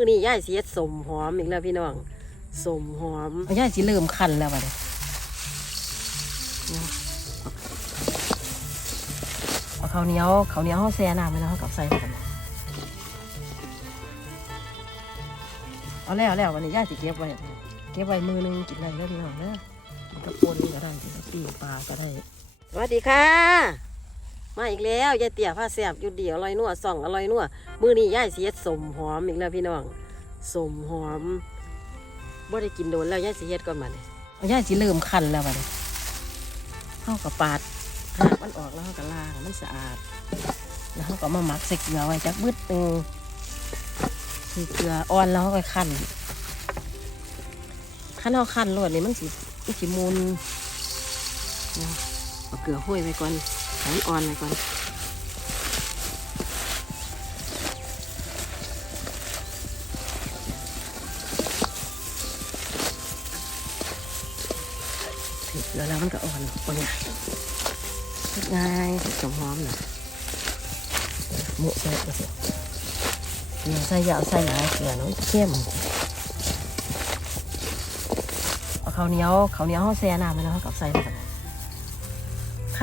มื้อนี้ยายสิเฮ็ดสมหอมอีกแล้วพี่น้องสมหอมยายสิเริ่มคันแล้วบัดนี้เอาข้าวเหนียวข้าวเหนียวเฮาแช่น้ำไว้แล้วเฮากับใส่เข้าไปเอาแล้วแล้ววันนี้ยายสิเก็บไว้เก็บไว้มือหนึงกินได้แล้วพี่น้องเด้อกินกับปนก็ได้กินกับปิ้งปลาก็ได้สวัสดีค่ะ มาอีกแล้วยายเตี๋ยผ้าแสบอยู่เดียวอร่อยนัวส่องอร่อยนัวมือนี้ยายสิเฮ็ดสมหอมอีกแล้วพี่น้องสมหอมบ่ได้กินโดนแล้วยายสิเฮ็ดก่อนมาเนี่ยยายสิเริ่มคันแล้วบัดนี้เฮากับปาดหากมันออกแล้วเฮาก็ล้างมันสะอาด แล้วเฮาก็มาหมักใส่เกลือไว้จักบึดหนึงคือเกลืออ่อนแล้วเฮาก็คั่นคันเฮาคั่นรวดนี่มันสิมันสิมูนนะเอาเกลือห้อยไว้ก่อน ห้มันอ่อนไว้ก่อนเผ็ดแล้วแล้วมันก็อ่อนปนง่ายง่ายเผ็ดสมหอมนะหมูใส่ก็เสร็จเดี๋ยวใส่ยาวใส่หลายเกลือน้องเข้มเอาข้าวเหนียวข้าวเหนียวเขาแช่น้ำไปแล้วกับใส่ไป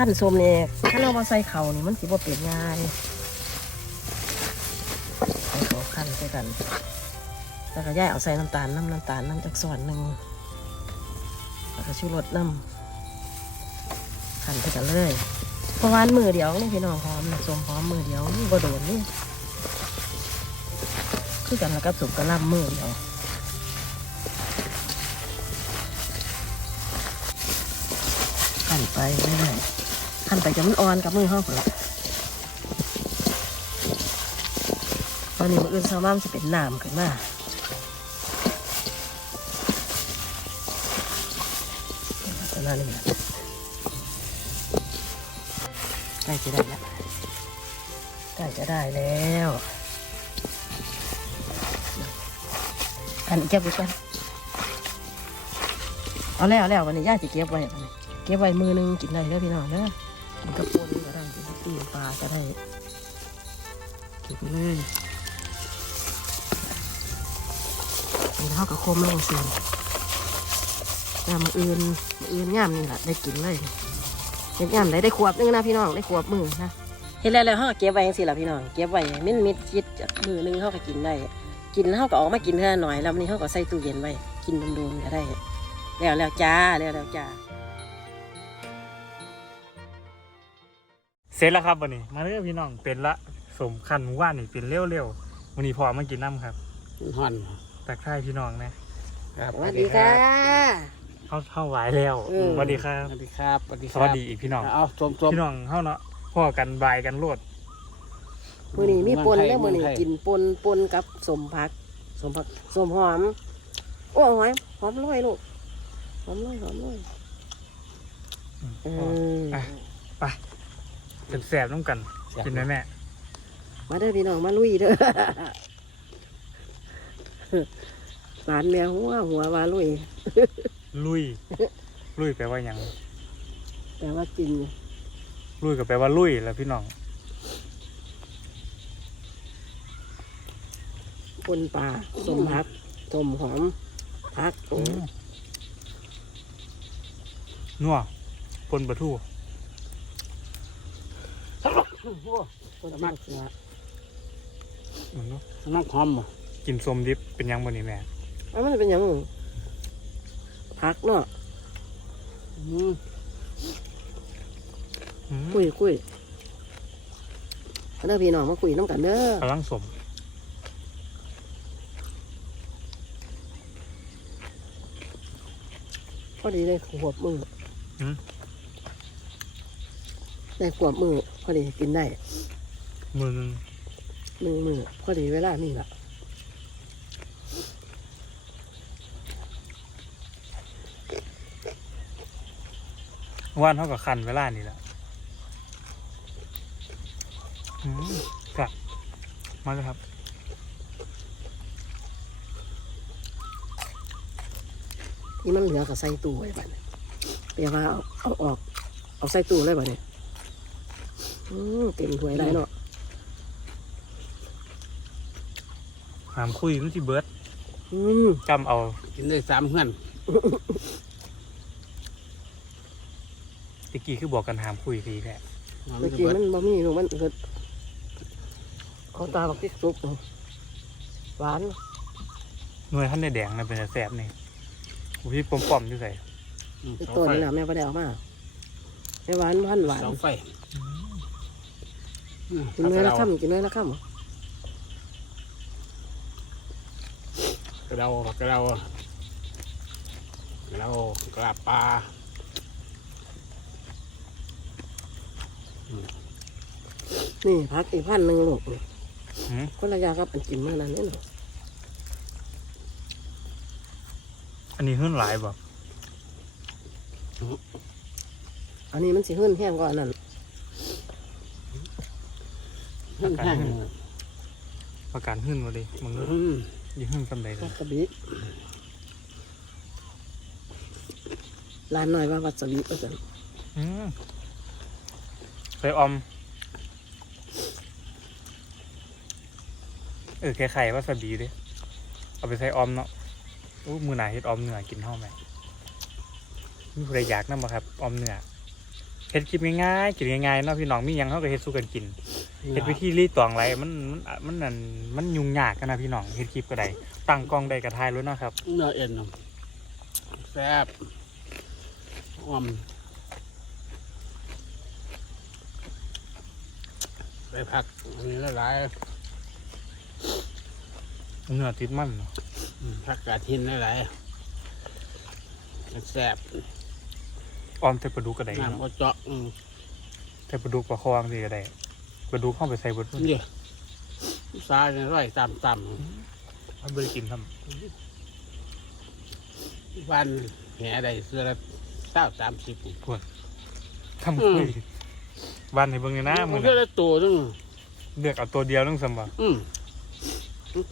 ขั้นส้มเนี่ยถ้าเรามาใส่เขานี่มันสิบ่เปลี่ยนง่ายใส่เขาขั้นใส่กันแล้วก็ย่ายเอาใส่น้ำตาลน้ำน้ำตาลน้ำจากส่วนหนึ่งแล้วก็ชูรสน้ำขันไปกันเลยเพราะวาอันมือเดียวนี่พี่น้องหอมนะสมหอมมือเดียวนี่บ่โดนนี่คือกันแล้วกับสุกกระลำมือเดียวขันไปเรื่อยๆ ขันไปจนมันอ่อนกับมือห้องผละตอนนี้มืออื่นเช้ามามันจะเป็นน้ำขึ้นมาประมาณนี้แหละใกล้จะได้แล้วใกล้จะได้แล้วอันเก็บไว้ก่อนเอาแล้วเอาแล้ววันนี้ย่าจะเก็บไว้ เก็บไว้มือหนึงกินได้แล้วพี่น้องเด้อาก็ได้เก็บเลยกินเท่ากับโคมลงเสียงแต่มาอื่นมาอื่นย่ามนี่แหละได้กินเลยเห็ดย่ามได้ได้ขวบนึงนะพี่น้องได้ขวบมือนะเห็ดแล้วแล้วเขาเก็บไว้ยังสิล่ะพี่น้องเก็บไว้มิดมิดคิดมือนึงเขาก็กินได้ กินแล้วเขาก็ออกมากินเท่าหน่อยแล้ววันนี้เขาก็ใส่ตู้เย็นไว้กินโดนๆก็ได้ แล้วแล้วจ้าแล้วแล้วจ้า เสร็จแล้วครับวันนี้ มาเรื่อพี่น้องเป็นละสมคันหมู่ว่านนี่เป็นเร็วๆวันนี้พอมากินน้ำครับห่อนตักทายพี่น้องนะ ครับสวัสดีค่ะ เข้าเข้าไหวแล้วเออสวัสดีครับสวัสดีครับสวัสดีคสรับวัสดีอีกพี่น้องเอาชมชมพี่น้องเข้าเนาะพ่อกันบายกันโลดมือนี้มีปนแล้วมือนี้เงไทยกินปนปนกับสมผัก สมผักสมหอม โอ้หอมหอมลอยลูกหอมลอยหอมลอยอืมเอพ่ออไป เป็นแสบน้ำกัน กินไหมแม่ มาเด้อพี่น้องมาลุยเด้อหลานแมวหัวหัวว่าลุย ลุย ลุยแปลว่าหยังแต่ว่ากินลุยก็แปลว่าลุยแล้วพี่น้องปนปลาสมผักสมหอมผักโอ้อืมนัวปนปลาทู ปนผักเสือมเนาะน้ำหอมบ่กินส้มดิบเป็นยังบ่นี่แม่อันมันเป็นหยังผักเนาะอืมอืมคุยคุยเด้อพี่น้องมาคุยน้ำกันเด้อกำลังสมพอดีได้ขวบมือ ได้ขวบมือพอดีกินได้มือหนึงหนึ่งมือพอดีเวลานี่แหละว่านเท่ากับคันเวลานี่แหละอืมครับมาเลยครับที่มันเหลือก็ใส่ตู้ไว้บัดนี้แปลว่าเอาเอาออก เอาใส่ตู้เลยบัดนี้อืม เต็มถ้วยได้เนาะคหามคุยมันสิเบิร์ดอืมจำเอากินได้สามเฮือนตะกี้คือบอกกันหามคุยทีแค่มันเมื่อจะกี้เบิดมันบะหมี่ลูกมันเกิดเขาตาบักติ๊กซุกหวานหน่วยท่านได้แดงนะเป็นแต่แสบนี่พี่ปอมปอมๆอยู่ใส่อืมไอ้เสาตัวไฟนี้นะแม่ประเดี๋ยวมาไอ้หวานพันหวานเสาไฟอืม กินเนื้อละผักค่ำกินเนื้อละค่กระเดาผักกระเดาผักกระเดากระลาปลาำนี่พักอีกพันหนึ่งลูกนี่หืมคนละอยางกับอันกินเมื่อนั้นนี่หนูอันนี้หื้นหลายบ่อันนี้มันสิหื้นแห้งกว่า อันนั้นแห้งประกันหื้นมาดิมึงๆเด้ออืมอยิ่หื้นกำใดเลวัยสบิร้านหน่อยว่าวัสบิก็จะอืมใส่ออม เออแค่ไข่วาซาบิเด้เอาไปใส่ออมเนาะโอ้มือหนาเฮ็ดออมเนื้อกินห้องไหมมีใครอยากนำบ่ครับ ออมเนื้อเฮ็ดคลิปง่ายๆกินง่ายๆเนาะพี่น้องมีหยังเขาก็เฮ็ดสู้กันกิน เฮ็ดวิธีรีดตวงไรมันมันมันนั่นมันยุ่งยากกันนะพี่น้องเฮ็ดคลิปก็ได้ตั้งกล้องได้กระทายรู้เนาะครับเนื้อเอ็นน่ะแซ่บอ่อมไปผักอันนี้ละหลายเนื้อติดมันเนาะอืมผักกาดทินละหลายแซ่บออมแต่ปลาดุกก็ได้น้ำเนาะก็เจาะอืมแต่ปลาดุกปลาคองสิก็ได้ ปลาดุกเข้าไปใส่บดมันนี่ซาเนี่ยร้อยตามตามมันบ่ได้กินครับวันแหได้เสื้อละเก้าสามสิบทำคุยวันให้เบิ่งนี่นะมึมังนก็น่ะได้ตัวนึงเลือกเอาตัวเดียวนึงซั่นบ่อืม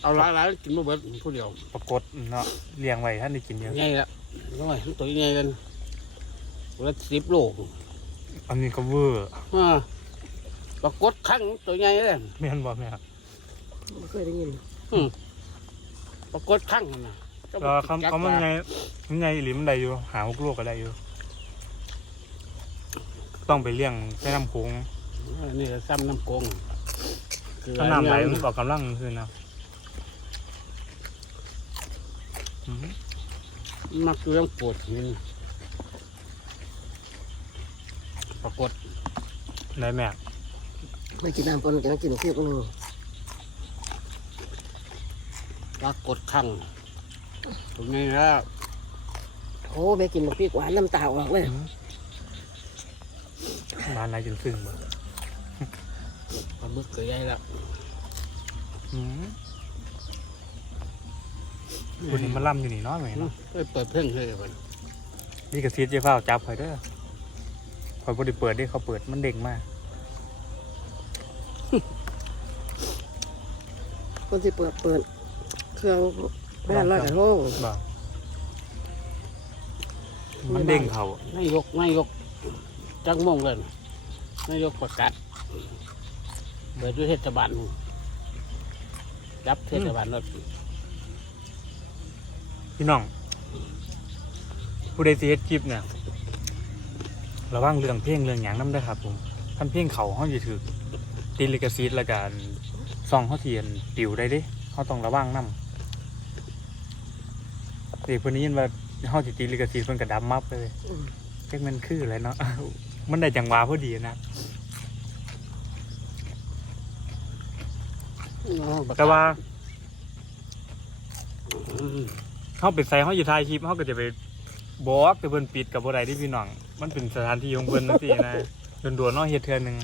เอาหลายหลายๆกินมาเบิดผู้เดียวปรากฏเนาะเลี้ยงไว้ท่านได้กินเยอะใหญ่ละน้อยมันตัวใหญ่กันตัวละสิบโลอันนี้ก็เวอร์ อ่า ปรากฏครั้งตัวใหญ่เลยแม่นบ่แม่ครับไม่เคยได้ยินปรากฏครั้งนั่นนะก็คำคำว่าไงมันไงอีหลีมันได้อยู่ หาหกโลก็ได้อยู่ ต้องไปเลี้ยงแม่น้ำโขงนี่ก็ซ้ำน้ำโกงคือถ้าน้ำไหลมันออกกำลังคือนะอืมมักเรื่องปวดหินปรากฏได้แม่ ไม่กินน้ำปนกินน้ำกินเพียบนึงปรากฏครั้งตรงนี้แล้วโอ้แม่กินมะพริกหวานน้ำตาออกเลยร้านอะไรจนซึ้งบ่ปลาบึกก็ใหญ่แล้วอืมคุณเห็นมันล่ำอยู่นี่เนาะไหมเนาะเอ้ยเปิดเพลงเลยมันนี่กระซีดเจ้าฟ้าวจับข่อยเด้อข่อยบ่ได้เปิดเด้เขาเปิดมันเด้งมาก คนที่เปิดเปิด เครื่องแม่ร้อยกระทงบ่มันเด้งเขานายกนายกจังมงเลยนายกประกาศเปิดด้วยเทศบาลจับเทศบาลรถพี่น้อง ผู้ใดสิเฮ็ดคลิปเนี่ยระวังเรื่องเพลงเรื่องหยังนำเด้อครับผมคันเพลงเขาเฮาสิถูกติดลิขสิทธิ์แล้วกัน ซองเฮาเทียนปิวได้เด้เฮาต้องระวังนำเด็กคนนี้ยินว่าเฮาสิติดลิขสิทธิ์เพิ่นก็ดับมับเลยอืมเจ๊กมันคืออะไรเนาะ มันได้จังหวะพอดีนะ แต่ว่าอืมเขาไปใส่เขาอยู่ท้ายคลิปเขาก็จะไปบอกแต่เพิ่นปิดกับบ่ได้ที่พี่น้อง มันเป็นสถานที่ของเพิ่นจังซี่นะด่วนๆเนาะเฮ็ดเทื่อหนึง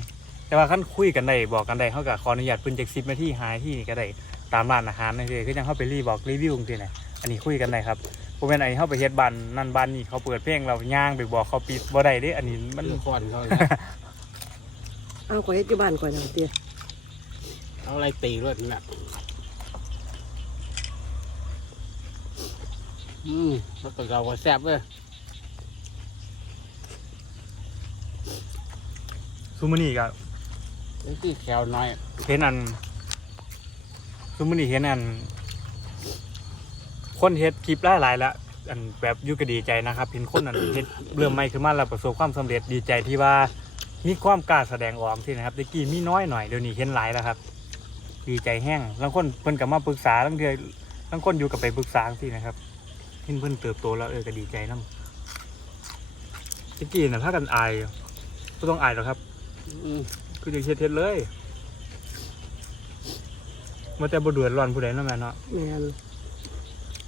แต่ว่าคันคุยกันได้บอกกันได้เขาก็ขออนุญาตเพิ่นจัก10นาทีหายที่นี่ก็ได้ตามร้านอาหารนั่นคือคือจังเฮาไปรีบอกรีวิวจังซี่นะอันนี้คุยกันได้ครับบ่แม่นไอ้เฮาไปเฮ็ดบ้านนั่นบ้านนี้เขาเปิดเพลงเราย่างไปบอกเขาปิดบ่ได้เด้อันนี้มันมันก่อนเขาเอาข่อยเฮ็ดอยู่บ้านข่อยนั่นเตี้ยเอาอะไรตีรถนี่แหละอืมแล้วก็เราก็แซ่บเลยซุมื้อนี้ก็ แล้วที่แขวน้อยเห็นอันซุมื้อนี้เห็นอัน คนเฮ็ดคลิปหลายๆแล้วอันแบบอยุก็ดีใจนะครับเห็นคนอันเฮ็ดเรื่องใหม่ขึ้นมาแล้วประสบความสำเร็จดีใจที่ว่ามีความกล้าแสดงออกที่นะครับตะกี้มีน้อยหน่อยเดี๋ยวนี้เห็นหลายแล้วครับ ดีใจแห้งบางคนเพิ่นก็มาปรึกษาบางเทื่อบางคนอยู่กับไปปรึกษาที่นะครับเห็นเพิ่นเติบโตแล้วเออก็ดีใจนํตะกี้น่ะถ้ากันอายก็ต้องอายหรอกครับ อืม คือจะเฮ็ดเฮ็ดเลยมาแต่บ่เดือดร้อนผู้ใดเนาะแม่เนาะแมน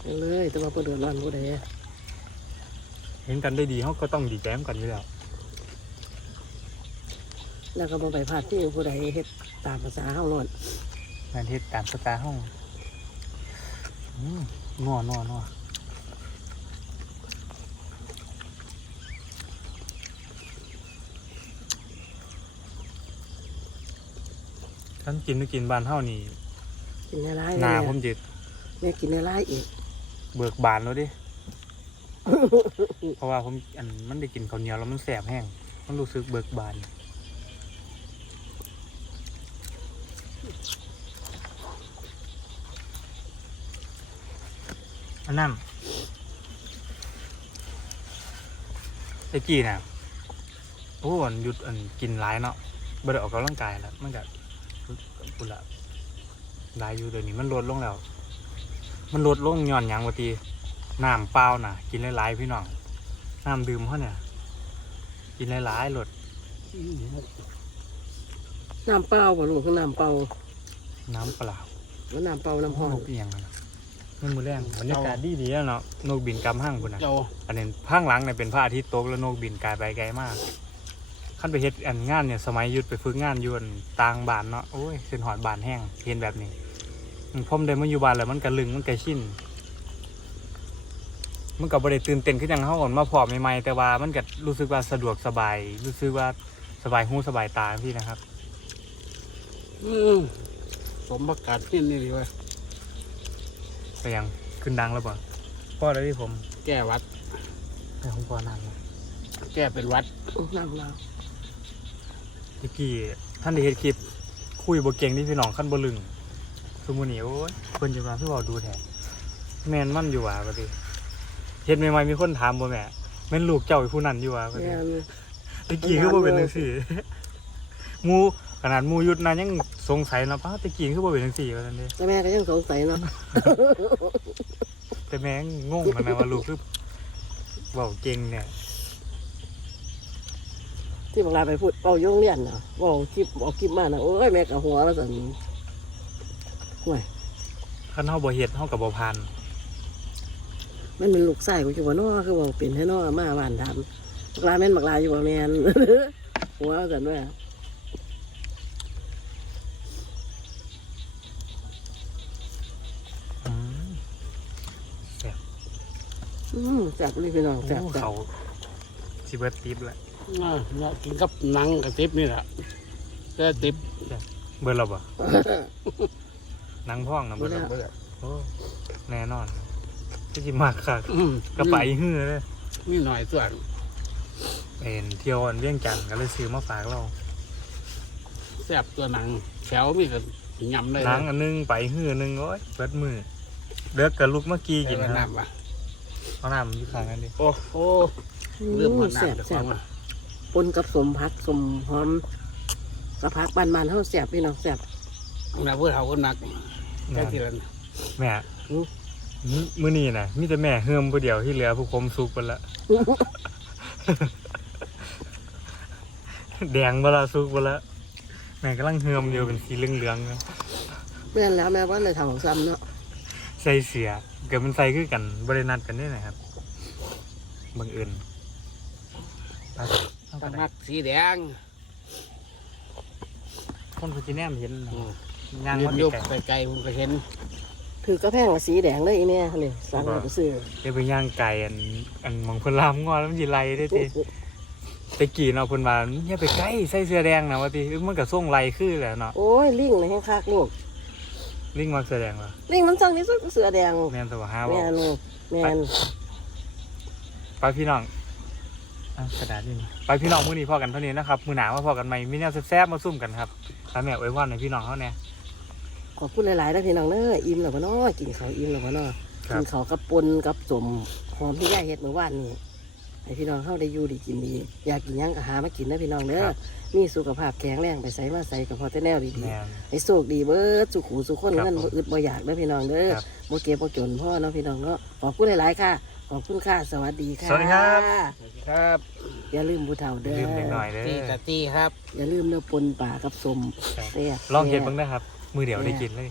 เอาเลยแต่ว่าเพื่อเดือดร้อนผู้ใดเห็นกันได้ดีเขาก็ต้องดีใจเหมือนกันอยู่แล้ว แล้วก็บ่ไปพลาดที่ผู้ใดเฮ็ดตามภาษาเฮาโลดงานเฮ็ดตามสไตล์ห้องอืมนัวนัวนัว ท่านกินนึกกินบ้านเฮานี่กินในร้ายหนาแม่ผมจิแม่กินในร้ายอีก เบิกบานแล้วดิ เพราะว่าผมอันมันได้กินข้าวเหนียวแล้วมันแสบแห้ง มันรู้สึกเบิกบานอันนั้นตะกี้น่ะโอ้อันหยุดอันกินหลายเนาะบ่ได้ออกกำลังกายแล้วมันก็ ปุนละหลายอยู่เดี๋ยวนี้มันลดลงแล้ว มันลดลงย้อนหยังวะตีน้ำเปล่าน่ะ กินหลายๆพี่น้องน้ำดื่มเขาเนี่ยกินหลายๆลดน้ำเปล่าบ่ลูกคือน้ำเปล่าน้ำเปล่าว่าน้ำเปล่าน้ำห้อนนกเอียงนะมันมือแรงบรรยากาศดีดีๆอะเนาะนกบินกำห้างพุ่นนะเจ้าอันนี้ข้างหลังเนี่ยเป็นพระอาทิตย์ตกแล้วนกบินไกลไปไกลมาก ขั้นไปเฮ็ดอันงานเนี่ยสมัยหยุดไปฝึกงานอยวนต่างบ้านเนาะโอ้ยเส้นหอดบานแห้งเห็นแบบนี้อืมพอมเดินมาอยู่บ้านแล้วมันกระลึงมันกระชินมันก็บ่ได้ตื่นเต้นขึ้นยังเฮาก่อนมาพอใหม่ๆแต่ว่ามันก็รู้สึกว่าสะดวกสบาย รู้สึกว่าสบายหูสบายตาพี่นะครับ อืมสมประกาศที่นี่ดีเว้ยก็ยังขึ้นดังแล้วป่ะพ่อเลยที่ผม แก้วัดให้ผมพ่อนานแล้วแก้เป็นวัดอื้อน้ำเปล่าเมื่อกี้ท่านได้เห็นคลิป คุยบเก่งที่พี่น้องขั้นบลึงสมุนีโอ้ยเพิ่นจะมาพี่บอกดูแท้แมนมั่นอยู่ว่ะปะดิเห็นใหม่ๆมีคนถามบ่แม่แม่นลูกเจ้าอีผู้นั้นอยู่ว่ะปะดิแม่นตะกี้คือบ่เป็นจังซี่หมูขนาดหมูยุดนั้นยังสงสัยเนาะป้าตะกี้คือบ่เป็นจังซี่ว่าซั่นเด้แต่แม่ก็ยังสงสัยเนาะแต่แม่งงงนะแม่ว่าลูกคือเว้าเก่งเนี่ย ที่บางลาไปพูดเป่าโยงเรียนเนาะเว่าคลิปเอาคลิปมาน่ะโอ้ยแม่กับหัวว่าซั่นห่วยคันเฮาบ่เฮ็ดเฮาก็บ่ผ่านมันเป็นลูกชายกูจังว่าน้อคือว่าเป็นให้น้อมาบ้านทำบักลาแม่นบักลาอยู่บ่แม่นหัวว่าซั่นว่าอืมอืมแซ่บเลยพี่น้องแซ่บโอ้แซ่บเขาสิเบิดติบแล้วอ่า เนี่ยกินกับหนังกับติ๊บนี่แหละแก้ติ๊บเบิดแล้วบ่หนังพ่องนะเบิดแล้วเบื่อโอ้แน่นอนที่สิมากค่ะอืมกระไปหื้อเลยนี่หน่อยส่วนเอ็นเที่ยวอันเวียงจันทน์ก็เลยซื้อมาฝากเราแซ่บตัวหนังแถวมีกันยำได้หนังอันหนึงไปหื้อหนึงโอ้ยเบิดมือเลือกกับลูกเมื่อกี้กิกินนแล้วนะครับน้ำว่ะเอาน้ำอยู่ข้างกันดิโอ้โหเรื่องมันแซ่บน้ำจะแซ่ฟับงว่ะ ปนกับสมพักสมหอมกระพักบานๆเฮาแซ่บพี่น้องแซ่บนะเพื่อเขาก็หนักแค่ทีละแม่อื้อมื้อมื้อนี้น่ะมีแต่แม่เฮือมผู้เดียวที่เหลือผู้คมสุกไปละแดงเวลาสุกไปละแม่กำลังเฮือมอยู่เป็นสีเหลืองๆนะแม่นแล้วแม่ว่าในทางของซ้ำเนาะใส่เสียเกิดมันใส่คือกันบรินัดกันได้นะครับบังเอิญเอาเอาต้ ก็องได้มักสีแดงคนพจิแนมเห็นอืมงานยุวับนยุบไก่ไกลๆผมก็เห็นถือกระแพงกับสีแดงเลยอีแม่นี่สั่งมาไปซื้อเดี๋ยวไปย่างไก่อันอันหมองเพนลามงอแล้วมันยีไรได้ทีตะกี้เนาะเพิ่นว่าอย่าไปใกล้ใส่เสื้อแดงนะว่าทีมันก็ส่งไรคือแหละเนาะโอ้ยลิงเลยแห้งคักลูกลิงมักเสื้อแดงวะลิงมันสั่งที่สุดเสือแดงแม่นสวะฮาบอแม่กนลูกแม่นไปพี่น้อง อะกระดาษนี่นะไปพี่น้องมื้อนี้พอกันเท่านี้นะครับมื้อหนามาพอกันใหม่มีแนวแซ่บๆมาซุ่มกันครับตามแม่ไว้ว่าในพี่น้องเขาเนี่ยขอบคุณหลายๆนะพี่น้องเด้ออิ่มแล้วบ่เนาะกินข้าวอิ่มแล้วบ่เนาะครับ กินเขาวกับปนกับสมหอมที่ย่าเฮ็ดเมื่อวานนี้ให้พี่น้องเข้าได้อยู่ดีกินดี อยากกินหยังก็หามากินนะพี่น้องเด้อครับมีสุขภาพแข็งแรงไปใส่มาใส่กับพอแต่แนวดีแม่นๆให้โชคดีเบิดสุขหูสุขคนครับเงินผมบ่อึดบ่อยากเด้อพี่น้องเด้อครับ บ่เก็บบ่จนพ่อเนาะพี่น้องเนาะขอบคุณหลายๆค่ะ ขอบคุณค่ะสวัสดีค่ะสวัสดีครับ ครับอย่าลืมผู้เฒ่าอย่าเด้อลืมเล็กหน่อยเด้ตีอกะตีครับ อย่าลืมเนื้อปนป่ากับสมครับแซ่บ ลองเห็ดบ้างนะครับ มือเดียวได้กินเลย